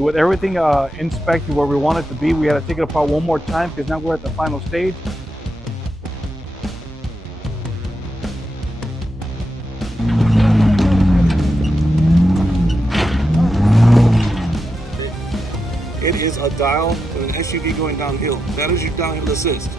With everything inspected where we want it to be, we had to take it apart one more time because now we're at the final stage. It is a dial with an SUV going downhill. That is your downhill assist.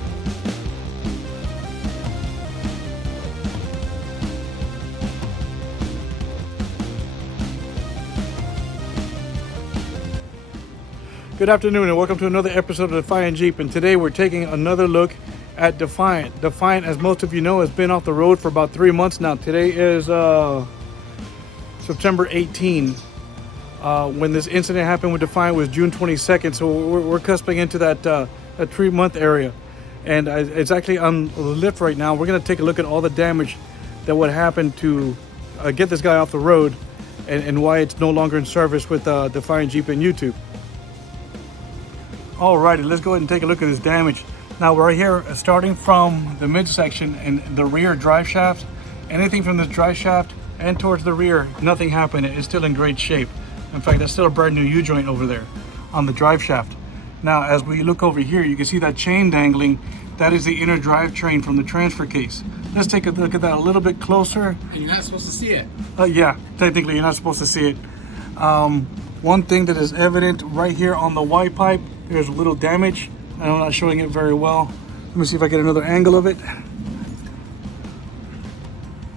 Good afternoon and welcome to another episode of Defiant Jeep, and today we're taking another look at Defiant. Defiant, as most of you know, has been off the road for about 3 months now. Today is September 18. When this incident happened with Defiant was June 22nd, so we're cusping into that 3-month area, and it's actually on the lift right now. We're going to take a look at all the damage that would happen to get this guy off the road, and why it's no longer in service with Defiant Jeep and YouTube. Alrighty, let's go ahead and take a look at this damage. Now we're right here, starting from the midsection and the rear drive shaft. Anything from this drive shaft and towards the rear, nothing happened. It's still in great shape. In fact, that's still a brand new U-joint over there on the drive shaft. Now, as we look over here, you can see that chain dangling. That is the inner drivetrain from the transfer case. Let's take a look at that a little bit closer. And you're not supposed to see it. Yeah, technically you're not supposed to see it. One thing that is evident right here on the Y pipe, there's a little damage. I'm not showing it very well. Let me see if I get another angle of it.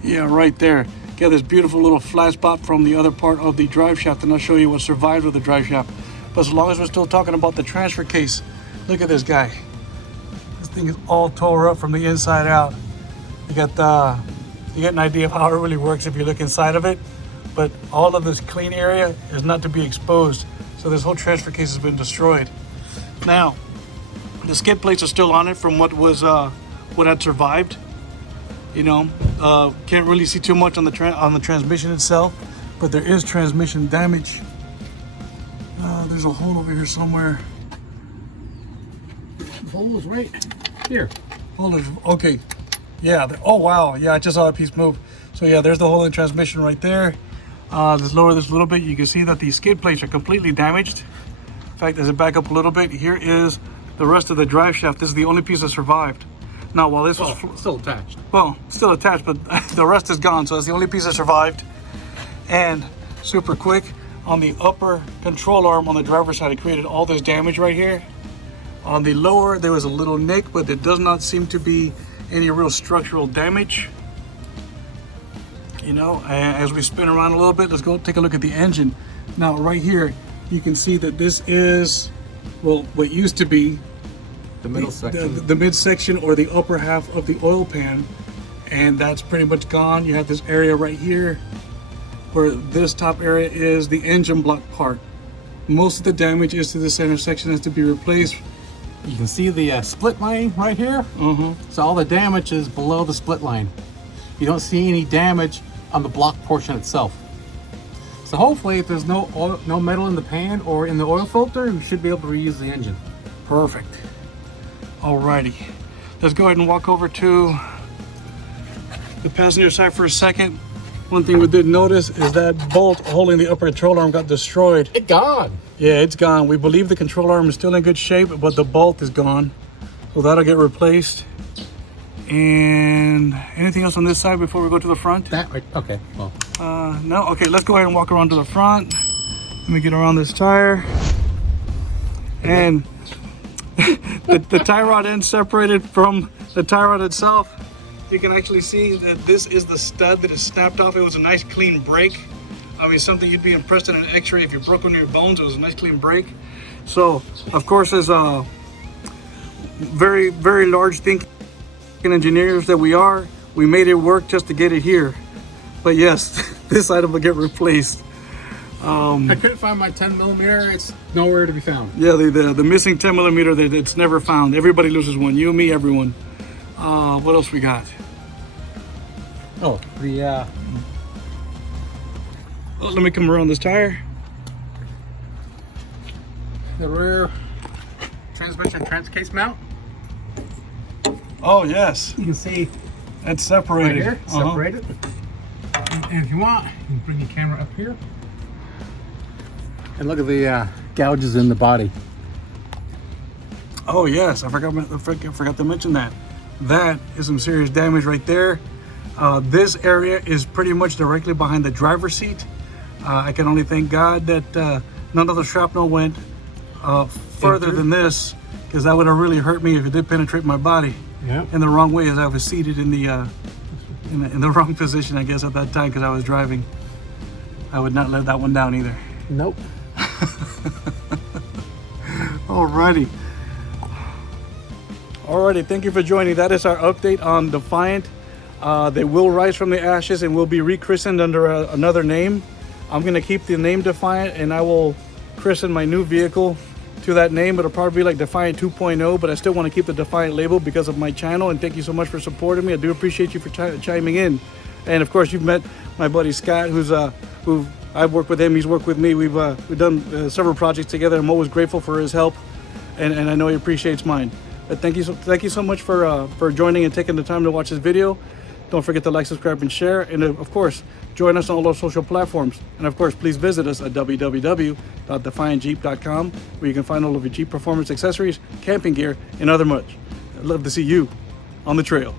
Yeah, right there. Get this beautiful little flat spot from the other part of the drive shaft, and I'll show you what survived with the drive shaft. But as long as we're still talking about the transfer case, look at this guy. This thing is all tore up from the inside out. You get an idea of how it really works if you look inside of it. But all of this clean area is not to be exposed. So this whole transfer case has been destroyed. Now, the skid plates are still on it from what had survived. You know, can't really see too much on the transmission itself, but there is transmission damage. There's a hole over here somewhere. The hole is right here. Hole is okay. Yeah. Oh wow. Yeah, I just saw a piece move. So yeah, there's the hole in the transmission right there. Let's lower this a little bit. You can see that the skid plates are completely damaged. In fact, as it back up a little bit, here is the rest of the drive shaft. This is the only piece that survived. Now, while this was still attached. Well, still attached, but the rest is gone. So it's the only piece that survived. And super quick, on the upper control arm on the driver's side, it created all this damage right here. On the lower, there was a little nick, but there does not seem to be any real structural damage. You know, as we spin around a little bit, let's go take a look at the engine. Now, right here, you can see that this is, well, what used to be The middle section. The midsection or the upper half of the oil pan, and that's pretty much gone. You have this area right here where this top area is the engine block part. Most of the damage is to the center section, has to be replaced. You can see the split line right here. So all the damage is below the split line. You don't see any damage on the block portion itself. So hopefully, if there's no metal in the pan or in the oil filter, we should be able to reuse the engine. Perfect. Alrighty, let's go ahead and walk over to the passenger side for a second. One thing we did notice is that bolt holding the upper control arm got destroyed. It's gone. Yeah, it's gone. We believe the control arm is still in good shape, but the bolt is gone. So that'll get replaced. And anything else on this side before we go to the front? Okay, well. No? Okay, let's go ahead and walk around to the front. Let me get around this tire. And the tie rod end separated from the tie rod itself. You can actually see that this is the stud that is snapped off. It was a nice clean break. I mean, something you'd be impressed in an x-ray if you broke one of your bones. It was a nice clean break. So, of course, as very, very large thinking engineers that we are, we made it work just to get it here. But yes, this item will get replaced. I couldn't find my 10 millimeter. It's nowhere to be found. Yeah, the missing 10 millimeter that it's never found. Everybody loses one. You, me, everyone. What else we got? Oh, the Oh, let me come around this tire. The rear transmission case mount. Oh yes, You can see it's separated. right here, separated. And if you want, you can bring the camera up here. And look at the gouges in the body. Oh yes, I forgot to mention that. That is some serious damage right there. This area is pretty much directly behind the driver's seat. I can only thank God that none of the shrapnel went further than this, because that would have really hurt me if it did penetrate my body in the wrong way, as I was seated in the wrong position, I guess, at that time, because I was driving. I would not let that one down either. Nope. Alrighty, thank you for joining. That is our update on Defiant. They will rise from the ashes and will be rechristened under another name. I'm going to keep the name Defiant, and I will christen my new vehicle to that name. It'll probably be like Defiant 2.0, but I still want to keep the Defiant label because of my channel, and thank you so much for supporting me. I do appreciate you for chiming in. And of course, you've met my buddy Scott, who I've worked with him, he's worked with me. We've done several projects together. I'm always grateful for his help, and I know he appreciates mine. But thank you so much for joining and taking the time to watch this video. Don't forget to like, subscribe, and share. And of course, join us on all our social platforms. And of course, please visit us at www.defiantjeep.com, where you can find all of your Jeep performance accessories, camping gear, and other much. I'd love to see you on the trail.